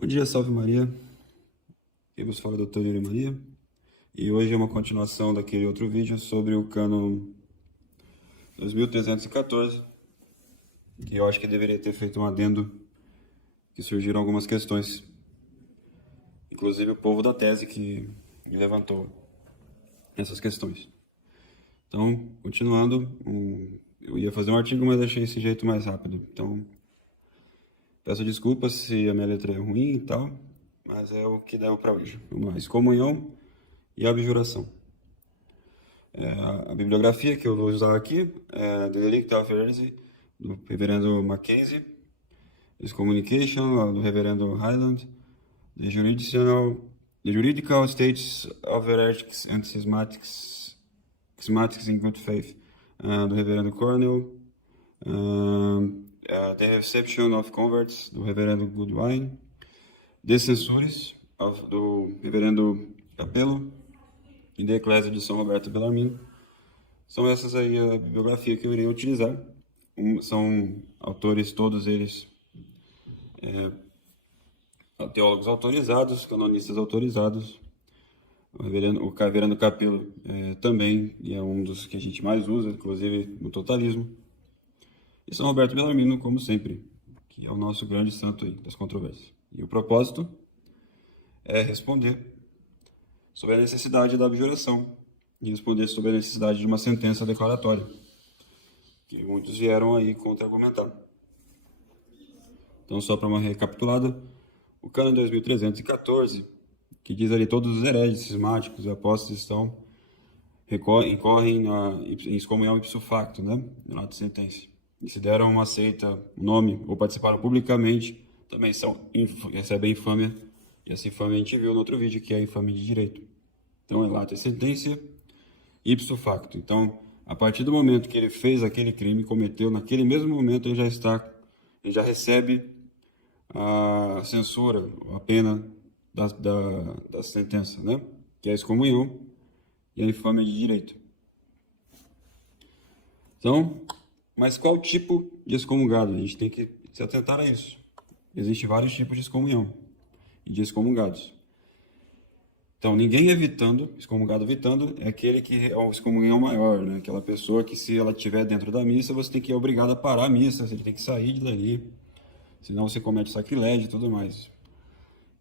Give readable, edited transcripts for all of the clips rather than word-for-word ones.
Bom dia, salve Maria. Aqui vos fala Dr. Yuri Maria. E hoje é uma continuação daquele outro vídeo sobre o cânon 2314, que eu acho que deveria ter feito um adendo, que surgiram algumas questões. Inclusive o povo da tese que levantou essas questões. Então, continuando, eu ia fazer um artigo, mas achei esse jeito mais rápido. Então, peço desculpas se a minha letra é ruim e tal, mas é o que deu para hoje. Vamos lá, excomunhão e abjuração. A bibliografia que eu vou usar aqui é The Delict of Heresy, do reverendo Mackenzie, Excommunication, do reverendo Highland, The Juridical States of Heretics and Schismatics in Good Faith, do reverendo Cornell, The Reception of Converts, do reverendo Goodwine, De Censures, do reverendo Capello, e The Ecclesia de São Roberto Bellarmino. São essas aí a bibliografia que eu irei utilizar. São autores, todos eles teólogos autorizados, canonistas autorizados. O reverendo Capello também é um dos que a gente mais usa, inclusive no totalismo. E São Roberto Bellarmino, como sempre, que é o nosso grande santo aí das controvérsias. E o propósito é responder sobre a necessidade da abjuração e responder sobre a necessidade de uma sentença declaratória, que muitos vieram aí contra-argumentar. Então, só para uma recapitulada, o cânon 2314, que diz ali todos os hereges, cismáticos e apóstolos incorrem em excomunhão ipso facto, né, no ato de sentença, e se deram uma seita, um nome, ou participaram publicamente, também recebem infâmia, e essa infâmia a gente viu no outro vídeo, que é a infâmia de direito. Então, é lata sentença, ipso facto. Então, a partir do momento que ele fez aquele crime, cometeu, naquele mesmo momento ele já recebe a censura, a pena da sentença, né? Que é a excomunhão e a infâmia de direito. Então, mas qual tipo de excomungado? A gente tem que se atentar a isso. Existem vários tipos de excomunhão e de excomungados. Então, excomungado evitando, é aquele que é o excomunhão maior, né? Aquela pessoa que, se ela estiver dentro da missa, você tem que ir obrigado a parar a missa, você tem que sair dali, senão você comete sacrilégio e tudo mais.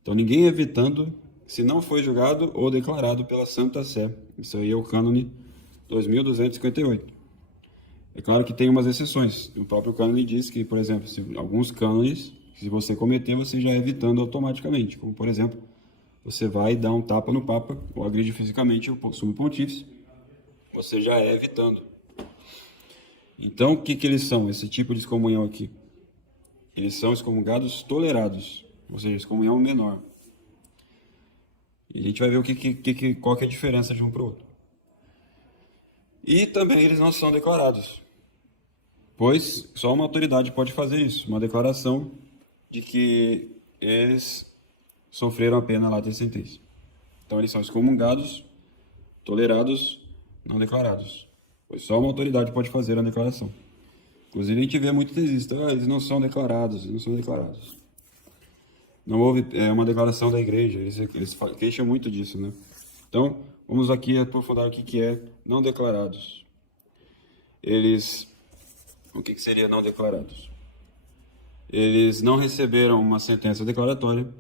Então, ninguém evitando se não foi julgado ou declarado pela Santa Sé. Isso aí é o cânone 2258. É claro que tem umas exceções. O próprio cânone diz que, por exemplo, alguns cânones, se você cometer, você já é evitando automaticamente. Como, por exemplo, você vai dar um tapa no Papa ou agride fisicamente o sumo pontífice, você já é evitando. Então, o que eles são, esse tipo de excomunhão aqui? Eles são excomungados tolerados, ou seja, excomunhão menor. E a gente vai ver qual que é a diferença de um para o outro. E também eles não são declarados, pois só uma autoridade pode fazer isso, uma declaração de que eles sofreram a pena lá de sentença. Então eles são excomungados, tolerados, não declarados, pois só uma autoridade pode fazer a declaração. Inclusive a gente vê muito tesista, eles não são declarados, eles não são declarados. Não houve uma declaração da igreja, eles queixam muito disso, né? Então, vamos aqui aprofundar o que é não declarados. O que seria não declarados? Eles não receberam uma sentença declaratória,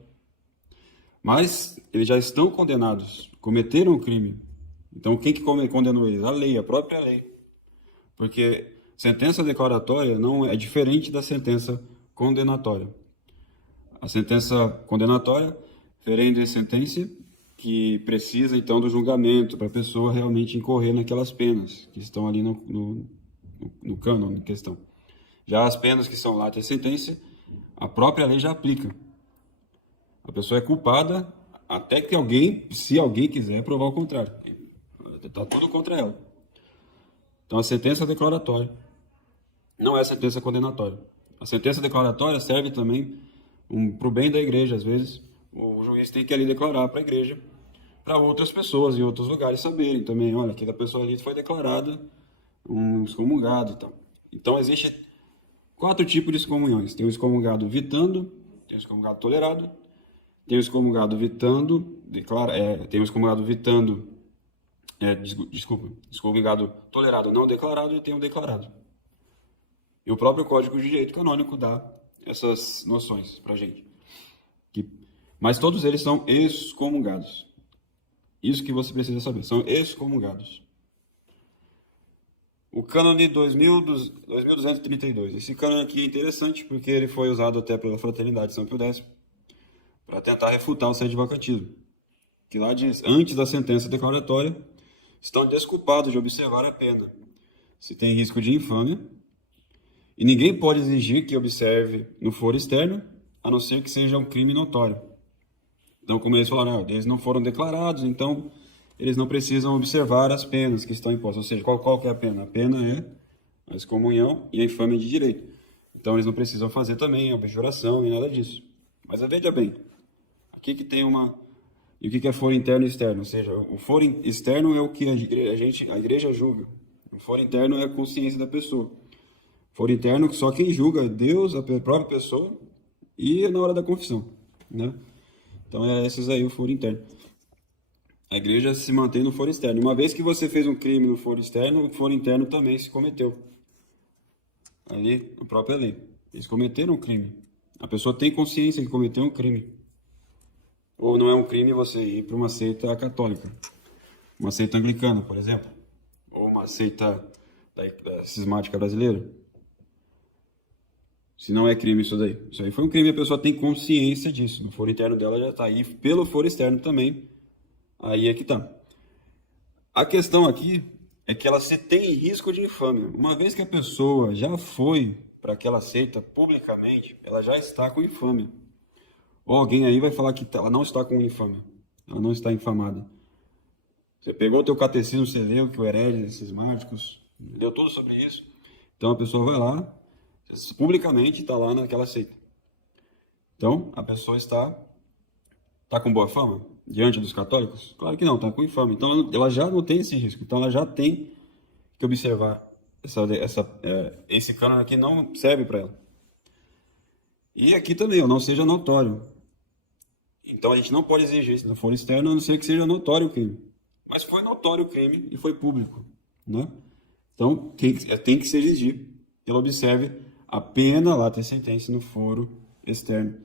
mas eles já estão condenados, cometeram o crime. Então, quem que condenou eles? A lei, a própria lei. Porque sentença declaratória não é diferente da sentença condenatória. A sentença condenatória, ferendo sentença, que precisa então do julgamento para a pessoa realmente incorrer naquelas penas que estão ali no cânon em questão. Já as penas que são lata sentença, a própria lei já aplica. A pessoa é culpada até que se alguém quiser provar o contrário. Está tudo contra ela. Então a sentença declaratória não é a sentença condenatória. A sentença declaratória serve também para o bem da igreja. Às vezes o juiz tem que ali declarar para a igreja, para outras pessoas em outros lugares saberem também, olha, aquela pessoa ali foi declarada um excomungado e tal. Então existe 4 tipos de excomunhões. Tem o excomungado vitando, tem o excomungado tolerado, tem o excomungado vitando, tem o excomungado vitando, excomungado tolerado não declarado e tem o declarado. E o próprio Código de Direito Canônico dá essas noções pra gente. Mas todos eles são excomungados. Isso que você precisa saber, são excomungados. O cânone 2232. Esse cânone aqui é interessante porque ele foi usado até pela Fraternidade de São Pio X para tentar refutar o sede-vacatismo, que lá diz, antes da sentença declaratória, estão desculpados de observar a pena, se tem risco de infâmia, e ninguém pode exigir que observe no foro externo, a não ser que seja um crime notório. Então, como eles falaram, eles não foram declarados, então eles não precisam observar as penas que estão impostas. Ou seja, qual que é a pena? A pena é a excomunhão e a infâmia de direito. Então, eles não precisam fazer também a objuração nem nada disso. Mas veja bem, aqui que tem uma... E o que é foro interno e externo? Ou seja, o foro externo é o que a igreja julga. O foro interno é a consciência da pessoa. Foro interno, só quem julga é Deus, a própria pessoa, e na hora da confissão, né? Então, esses aí o foro interno. A igreja se mantém no foro externo. Uma vez que você fez um crime no foro externo, o foro interno também se cometeu. Ali, a própria lei. Eles cometeram um crime. A pessoa tem consciência que cometeu um crime. Ou não é um crime você ir para uma seita católica. Uma seita anglicana, por exemplo. Ou uma seita da cismática brasileira. Se não é crime isso daí. Isso aí foi um crime, a pessoa tem consciência disso. No foro interno dela já está aí. Pelo foro externo também. Aí é que tá. A questão aqui é que ela se tem risco de infâmia. Uma vez que a pessoa já foi para aquela seita publicamente, ela já está com infâmia. Ou alguém aí vai falar que ela não está com infâmia. Ela não está infamada. Você pegou o teu catecismo, você leu que o herege, esses cismáticos, leu tudo sobre isso. Então a pessoa vai lá, publicamente está lá naquela seita. Então a pessoa está com boa fama diante dos católicos? Claro que não, está com infâmia. Então ela já não tem esse risco. Então ela já tem que observar. Esse cânone aqui não serve para ela. E aqui também, não seja notório. Então a gente não pode exigir isso no foro externo, a não ser que seja notório o crime. Mas foi notório o crime e foi público, né? Então tem que se exigir que ela observe a pena lá ter sentença no foro externo,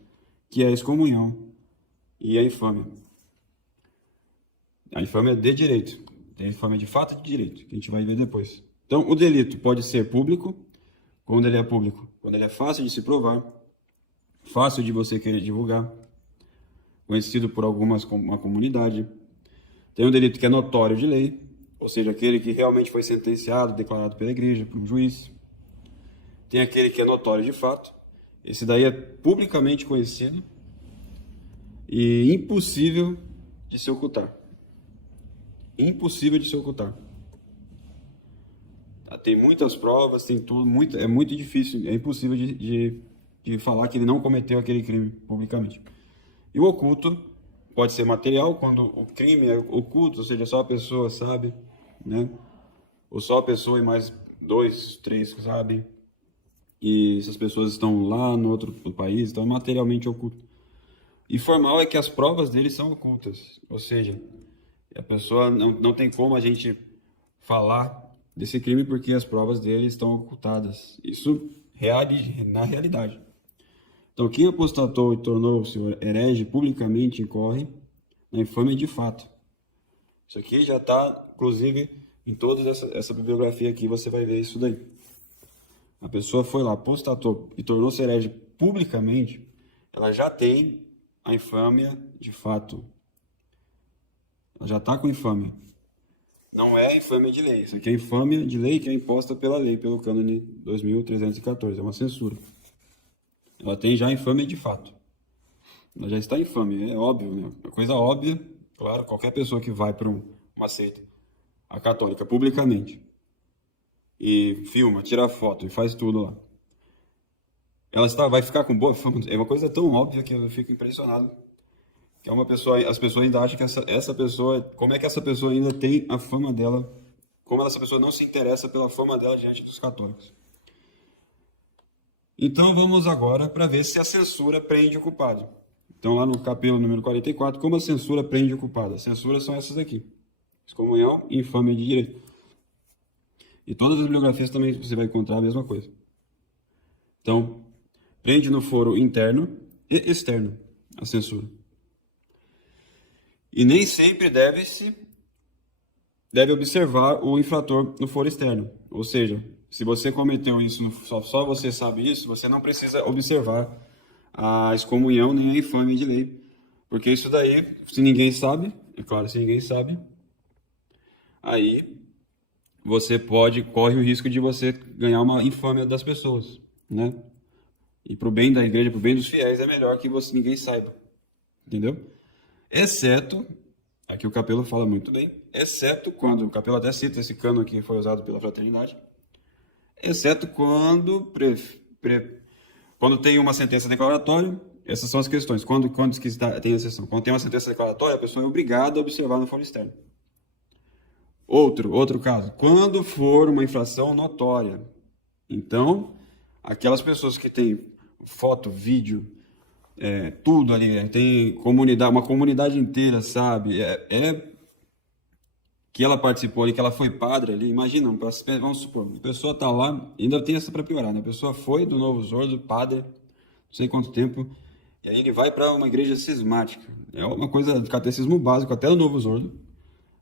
que é a excomunhão e a infâmia. A infâmia é de direito, tem a infâmia de fato e de direito, que a gente vai ver depois. Então o delito pode ser público, quando ele é público, quando ele é fácil de se provar, fácil de você querer divulgar, conhecido por uma comunidade. Tem um delito que é notório de lei, ou seja, aquele que realmente foi sentenciado, declarado pela igreja, por um juiz. Tem aquele que é notório de fato. Esse daí é publicamente conhecido e impossível de se ocultar. Impossível de se ocultar. Tem muitas provas, tem tudo, é muito difícil, é impossível de falar que ele não cometeu aquele crime publicamente. E o oculto pode ser material, quando o crime é oculto, ou seja, só a pessoa sabe, né? Ou só a pessoa e mais 2, 3 sabem. E essas pessoas estão lá no outro país, então é materialmente oculto. E formal é que as provas dele são ocultas, ou seja, a pessoa não tem como a gente falar desse crime porque as provas dele estão ocultadas. Isso na realidade. Então, quem apostatou e tornou-se herege publicamente incorre na infâmia de fato. Isso aqui já está, inclusive, em toda essa bibliografia aqui, você vai ver isso daí. A pessoa foi lá, apostatou e tornou-se herege publicamente, ela já tem a infâmia de fato. Ela já está com infâmia. Não é a infâmia de lei. Isso aqui é a infâmia de lei que é imposta pela lei, pelo cânone 2314. É uma censura. Ela tem já infâmia de fato. Ela já está infame, é óbvio, né? Uma coisa óbvia, claro, qualquer pessoa que vai para uma seita, a católica, publicamente, e filma, tira foto e faz tudo lá, ela vai ficar com boa fama. É uma coisa tão óbvia que eu fico impressionado. Que é uma pessoa, as pessoas ainda acham que essa pessoa, como é que essa pessoa ainda tem a fama dela, como essa pessoa não se interessa pela fama dela diante dos católicos. Então vamos agora para ver se a censura prende o culpado. Então, lá no capítulo número 44, como a censura prende o culpado? As censuras são essas aqui: excomunhão e infâmia de direito. E todas as bibliografias também você vai encontrar a mesma coisa. Então, prende no foro interno e externo a censura. E nem sempre deve observar o infrator no foro externo. Ou seja, se você cometeu isso, só você sabe isso, você não precisa observar a excomunhão nem a infâmia de lei. Porque isso daí, se ninguém sabe, é claro, se ninguém sabe, aí você corre o risco de você ganhar uma infâmia das pessoas, né? E pro bem da igreja, pro bem dos fiéis, é melhor que ninguém saiba. Entendeu? Exceto, aqui o Capelo fala muito bem, exceto quando, o Capelo até cita esse cano que foi usado pela fraternidade, exceto quando tem uma sentença declaratória. Essas são as questões. Quando tem exceção? Quando tem uma sentença declaratória, a pessoa é obrigada a observar no foro externo. Outro caso, quando for uma infração notória. Então, aquelas pessoas que têm foto, vídeo, tudo ali, tem uma comunidade inteira, sabe? Que ela participou ali, que ela foi padre ali. Imagina, vamos supor, a pessoa tá lá, ainda tem essa para piorar, né? A pessoa foi do Novo Zordo, padre, não sei quanto tempo, e aí ele vai para uma igreja cismática. É uma coisa de catecismo básico, até do Novo Zordo.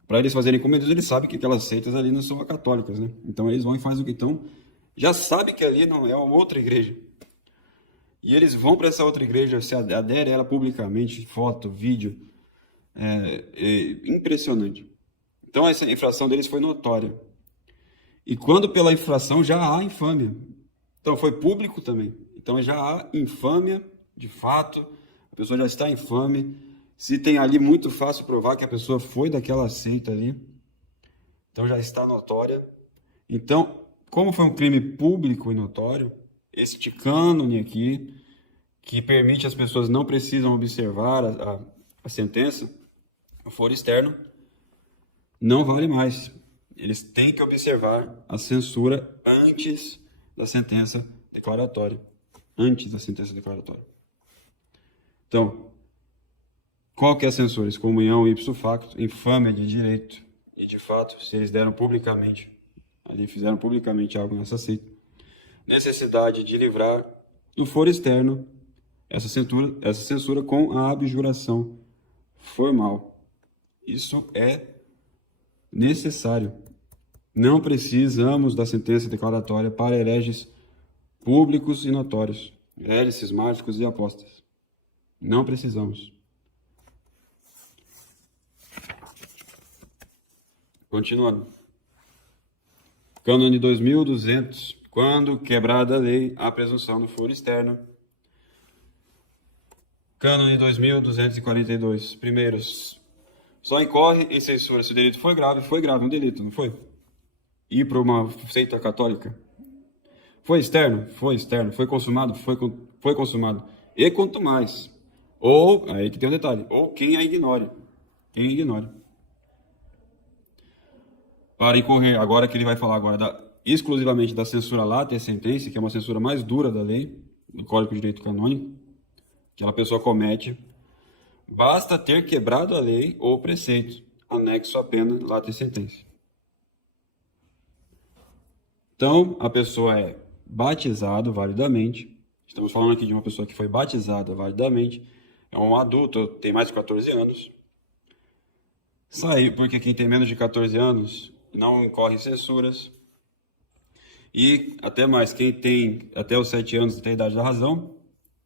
Para eles fazerem como eles sabem que aquelas seitas ali não são católicas, né? Então eles vão e fazem o que? Então, já sabe que ali não é uma outra igreja. E eles vão para essa outra igreja, se aderem a ela publicamente, foto, vídeo. Impressionante. Então essa infração deles foi notória. E quando pela infração já há infâmia. Então foi público também. Então já há infâmia, de fato, a pessoa já está infame. Se tem ali, muito fácil provar que a pessoa foi daquela seita ali. Então já está notória. Então, como foi um crime público e notório, este cânone aqui, que permite as pessoas não precisam observar a sentença, o foro externo, não vale mais. Eles têm que observar a censura antes da sentença declaratória. Antes da sentença declaratória. Então, qual que é a censura? Excomunhão ipso facto, infâmia de direito. E de fato, se eles deram publicamente, ali fizeram publicamente algo nessa seita, necessidade de livrar do foro externo essa censura com a abjuração formal. Isso é necessário. Não precisamos da sentença declaratória para hereges públicos e notórios, hereges cismáticos e apóstatas. Não precisamos. Continuando. Cânone 2200. Quando quebrada a lei, a presunção do foro externo. Cânone 2242. Primeiros. Só incorre em censura se o delito foi grave um delito, não foi? Ir para uma seita católica. Foi externo? Foi externo. Foi consumado? Foi consumado. E quanto mais. Ou, aí que tem um detalhe, ou quem a ignore. Quem ignore. Para incorrer, agora que ele vai falar agora exclusivamente da censura lata e sentença, que é uma censura mais dura da lei, do Código de Direito Canônico, que a pessoa comete, basta ter quebrado a lei ou preceito, anexo à pena, lata e sentença. Então, a pessoa é batizado validamente. Estamos falando aqui de uma pessoa que foi batizada validamente. É um adulto, tem mais de 14 anos. Saiu, porque quem tem menos de 14 anos não incorre censuras. E até mais, quem tem até os 7 anos tem a idade da razão.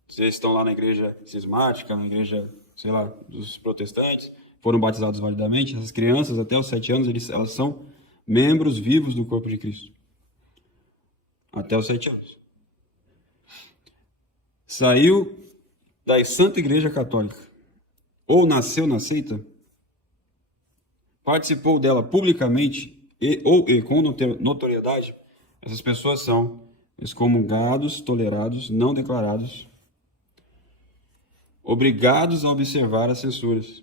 Vocês estão lá na igreja cismática, na igreja, sei lá, dos protestantes, foram batizados validamente. Essas crianças até os 7 anos, elas são membros vivos do corpo de Cristo. Até os 7 anos. Saiu da Santa Igreja Católica, ou nasceu na seita, participou dela publicamente ou com notoriedade, essas pessoas são excomungados, tolerados, não declarados, obrigados a observar as censuras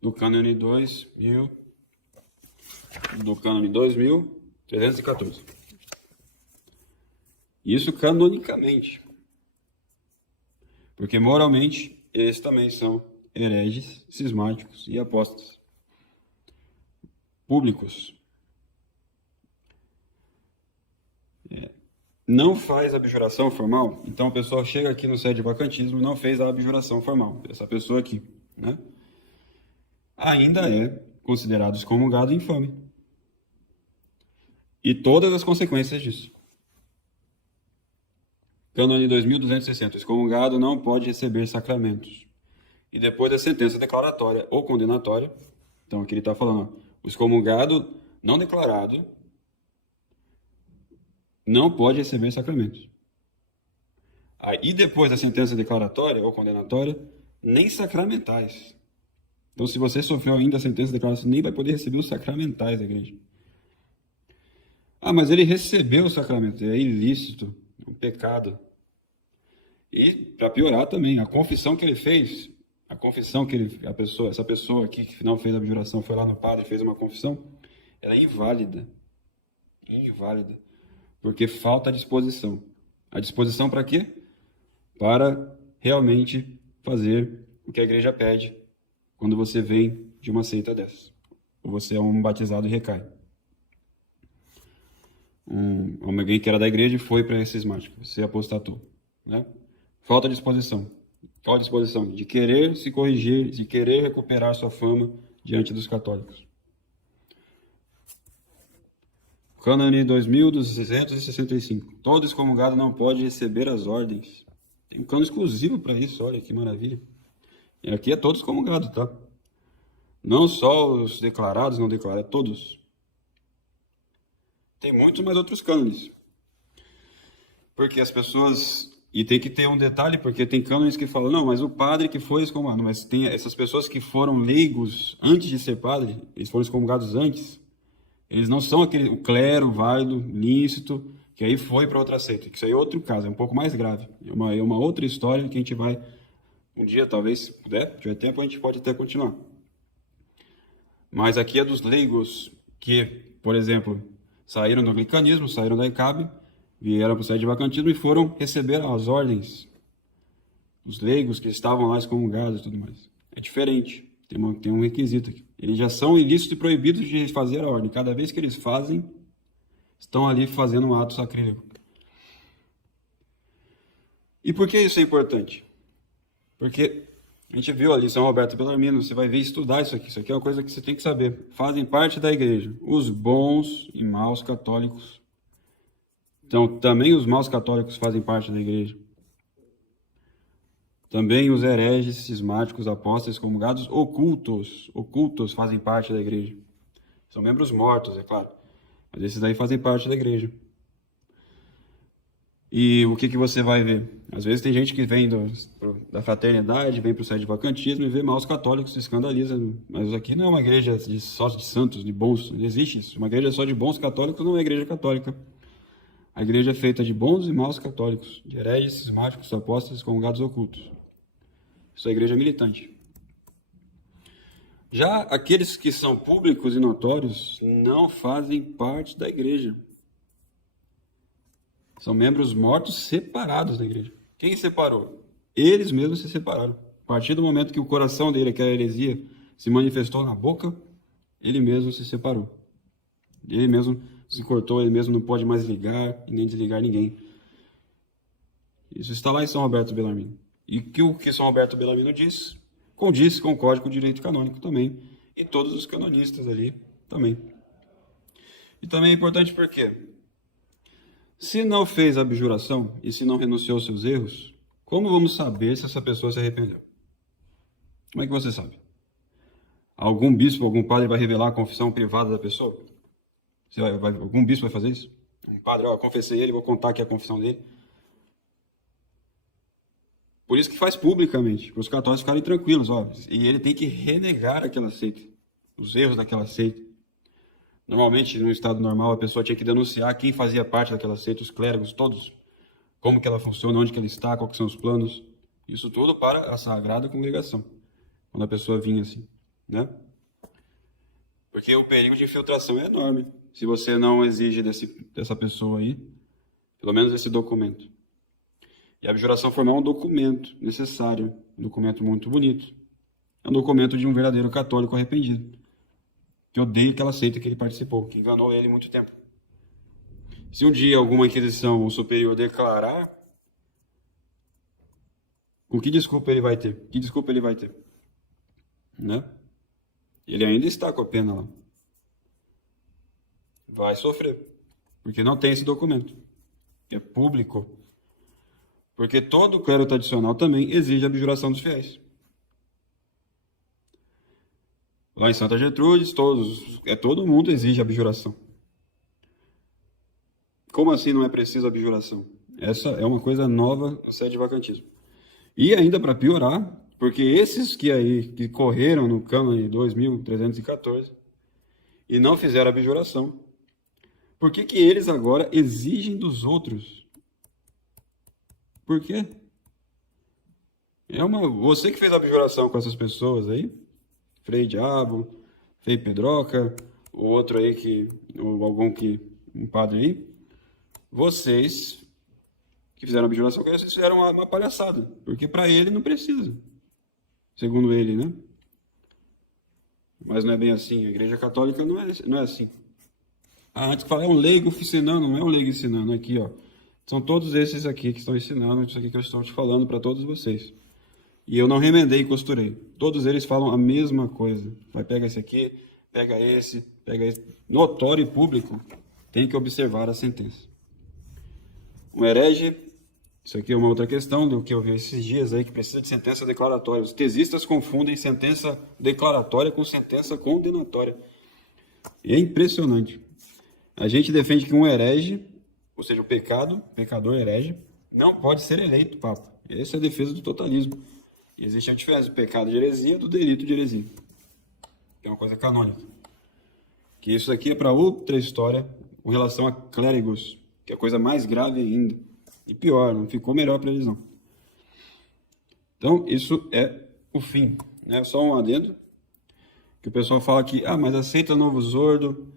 do cânone 2314. Isso canonicamente. Porque moralmente eles também são hereges, cismáticos e apóstatas. Públicos. Não faz abjuração formal, então a pessoa chega aqui no sede de vacantismo e não fez a abjuração formal. Essa pessoa aqui, né? Ainda é considerado excomungado e infame. E todas as consequências disso. Cânone 2260. O excomungado não pode receber sacramentos. E depois da sentença declaratória ou condenatória, então aqui ele está falando, ó, o excomungado não declarado não pode receber sacramentos. Aí depois da sentença declaratória ou condenatória, nem sacramentais. Então, se você sofreu ainda a sentença declaratória, você nem vai poder receber os sacramentais da igreja. Ah, mas ele recebeu o sacramento, é ilícito, é um pecado. E, para piorar também, a confissão que ele fez, a confissão que ele, essa pessoa aqui que não fez a abjuração, foi lá no padre e fez uma confissão, ela é inválida. Inválida. Porque falta a disposição. A disposição para quê? Para realmente fazer o que a igreja pede quando você vem de uma seita dessa. Ou você é um batizado e recai. Alguém que era da igreja e foi para esse cismático. Você apostatou. Né? Falta de disposição. Qual a disposição? De querer se corrigir, de querer recuperar sua fama diante dos católicos. Cânone 2265. Todo excomungado não pode receber as ordens. Tem um cânone exclusivo para isso, olha que maravilha. E aqui é todos excomungados, tá? Não só os declarados, não declarados, é todos. Tem muitos mais outros cânones. Porque as pessoas... E tem que ter um detalhe, porque tem cânones que falam, não, mas o padre que foi excomungado, mas tem essas pessoas que foram leigos antes de ser padre, eles foram excomungados antes, eles não são o clero válido, lícito, que aí foi para outra seita. Isso aí é outro caso, é um pouco mais grave. É uma outra história que a gente vai, um dia, talvez, se puder, tiver tempo, a gente pode até continuar. Mas aqui é dos leigos que, por exemplo, saíram do anglicanismo, saíram da ECAB, vieram para o sede de vacantismo e foram receber as ordens. Os leigos que estavam lá excomungados e tudo mais. É diferente. Tem um requisito aqui. Eles já são ilícitos e proibidos de fazer a ordem. Cada vez que eles fazem, estão ali fazendo um ato sacrílego. E por que isso é importante? Porque a gente viu ali São Roberto Bellarmino, você vai ver estudar isso aqui. Isso aqui é uma coisa que você tem que saber. Fazem parte da igreja os bons e maus católicos. Então, também os maus católicos fazem parte da igreja. Também os hereges, cismáticos, apóstolos, excomungados, ocultos fazem parte da igreja. São membros mortos, é claro. Mas esses daí fazem parte da igreja. E o que você vai ver? Às vezes tem gente que vem da fraternidade, vem para o sede de vacantismo e vê maus católicos, se escandaliza. Mas aqui não é uma igreja só de santos, de bons. Não existe isso. Uma igreja só de bons católicos não é igreja católica. A igreja é feita de bons e maus católicos, de hereges, cismáticos, apóstolos, excomungados, ocultos. Isso é a igreja militante. Já aqueles que são públicos e notórios não fazem parte da igreja. São membros mortos separados da igreja. Quem separou? Eles mesmos se separaram. A partir do momento que o coração dele, que é a heresia, se manifestou na boca, ele mesmo se separou. Ele mesmo se cortou, ele mesmo não pode mais ligar e nem desligar ninguém. Isso está lá em São Roberto Bellarmino. E o que São Roberto Bellarmino condiz com o Código de Direito Canônico também, e todos os canonistas ali também. E também é importante porque, se não fez a abjuração e se não renunciou aos seus erros, como vamos saber se essa pessoa se arrependeu? Como é que você sabe? Algum bispo, algum padre vai revelar a confissão privada da pessoa? Algum bispo vai fazer isso? Um padre, confessei ele, vou contar aqui a confissão dele. Por isso que faz publicamente, para os católicos ficarem tranquilos, e ele tem que renegar aquela seita, os erros daquela seita. Normalmente, no estado normal, a pessoa tinha que denunciar quem fazia parte daquela seita, os clérigos, todos, como que ela funciona, onde que ela está, quais são os planos, isso tudo para a Sagrada Congregação, quando a pessoa vinha assim, né? Porque o perigo de infiltração é enorme, se você não exige dessa pessoa aí, pelo menos esse documento. E a abjuração formal é um documento necessário, um documento muito bonito. É um documento de um verdadeiro católico arrependido, que odeia aquela seita que ele participou, que enganou ele muito tempo. Se um dia alguma inquisição superior declarar, com que desculpa ele vai ter? Que desculpa ele vai ter? Né? Ele ainda está com a pena lá. Vai sofrer, porque não tem esse documento. É público. Porque todo clero tradicional também exige a abjuração dos fiéis. Lá em Santa Gertrudes, todo mundo exige abjuração. Como assim não é preciso abjuração? Essa é uma coisa nova no sede-vacantismo. E ainda para piorar, porque esses que correram no cânone 2314 e não fizeram abjuração, por que eles agora exigem dos outros? Por quê? Você que fez a abjuração com essas pessoas aí, Frei Diabo, Frei Pedroca, o outro aí um padre aí, vocês que fizeram a abjuração, vocês fizeram uma palhaçada, porque para ele não precisa, segundo ele, né? Mas não é bem assim, a Igreja Católica não é assim. Antes que falar, é um leigo ensinando, não é um leigo ensinando, aqui, ó. São todos esses aqui que estão ensinando, isso aqui que eu estou te falando para todos vocês. E eu não remendei e costurei. Todos eles falam a mesma coisa. Vai, pega esse aqui, pega esse. Notório e público, tem que observar a sentença. Um herege, isso aqui é uma outra questão do que eu vi esses dias aí, que precisa de sentença declaratória. Os tesistas confundem sentença declaratória com sentença condenatória. E é impressionante. A gente defende que um herege, ou seja, o pecador herege, não pode ser eleito papa. Essa é a defesa do totalismo. E existe a diferença do pecado de heresia e do delito de heresia. Que é uma coisa canônica. Que isso aqui é para outra história com relação a clérigos, que é a coisa mais grave ainda. E pior, não ficou melhor para eles não. Então, isso é o fim. Né? Só um adendo, que o pessoal fala que, mas aceita novo Zordo.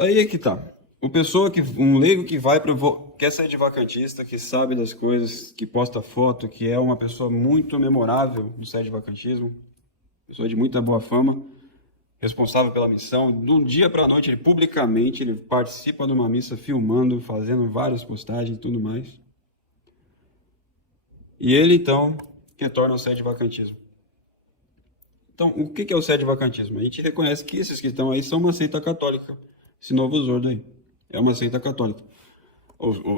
Aí é que tá. Um leigo que vai quer ser de vacantista, que sabe das coisas, que posta foto, que é uma pessoa muito memorável no sede vacantismo, pessoa de muita boa fama, responsável pela missão. De um dia para a noite, publicamente, ele participa de uma missa filmando, fazendo várias postagens e tudo mais. E ele, então, retorna ao sede vacantismo. Então, o que é o sede vacantismo? A gente reconhece que esses que estão aí são uma seita católica. Esse novo Zordo aí é uma seita católica.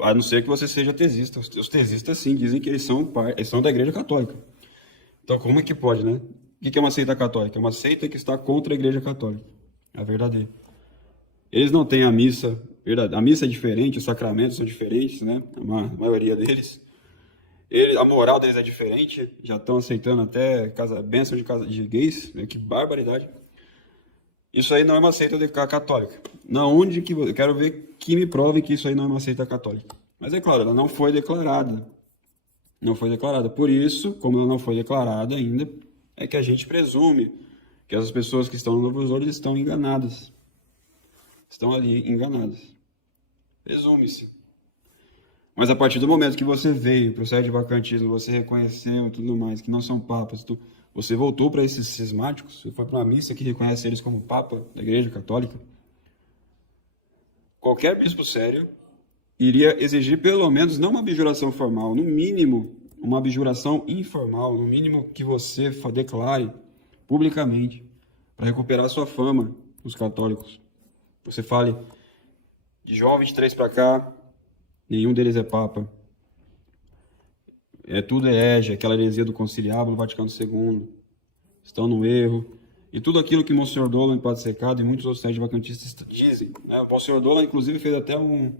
A não ser que você seja tesista. Os tesistas, sim, dizem que eles são da Igreja Católica. Então, como é que pode, né? O que é uma seita católica? É uma seita que está contra a Igreja Católica. A verdadeira. Eles não têm a missa. A missa é diferente, os sacramentos são diferentes, né? A maioria deles. A moral deles é diferente. Já estão aceitando até bênção de gays. Né? Que barbaridade. Isso aí não é uma seita católica. Eu quero ver que me prove que isso aí não é uma seita católica. Mas é claro, ela não foi declarada. Não foi declarada. Por isso, como ela não foi declarada ainda, é que a gente presume que as pessoas que estão no Novo Zordo estão enganadas. Estão ali enganadas. Presume-se. Mas a partir do momento que você veio para o sede vacantismo, você reconheceu e tudo mais, que não são papas, você voltou para esses cismáticos, você foi para uma missa que reconhece eles como papa da Igreja Católica, qualquer bispo sério iria exigir pelo menos não uma abjuração formal, no mínimo uma abjuração informal, no mínimo que você declare publicamente para recuperar sua fama os católicos. Você fale de João 23 para cá, nenhum deles é papa. Tudo herege, aquela heresia do conciliábulo, Vaticano II, estão no erro. E tudo aquilo que Monsenhor Dolan, Padre Secado e muitos outros sede vacantistas dizem. Né? O Monsenhor Dolan, inclusive, fez até uma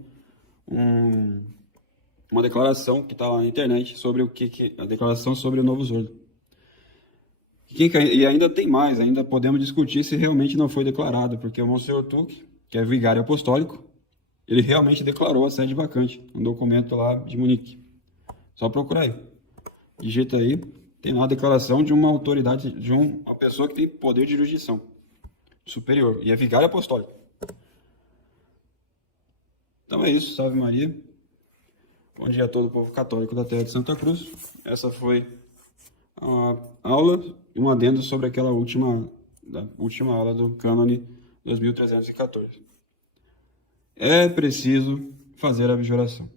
declaração que está lá na internet sobre a declaração sobre o Novo Zordo. E ainda tem mais, ainda podemos discutir se realmente não foi declarado, porque o Monsenhor Tuque, que é vigário apostólico, ele realmente declarou a sede vacante, um documento lá de Munique. Só procurar aí. Digita aí, tem lá a declaração de uma autoridade, de uma pessoa que tem poder de jurisdição superior, e é vigário apostólico. Então é isso, salve Maria. Bom dia a todo o povo católico da terra de Santa Cruz. Essa foi a aula e um adendo sobre aquela última aula do Cânone 2314. É preciso fazer a abjuração.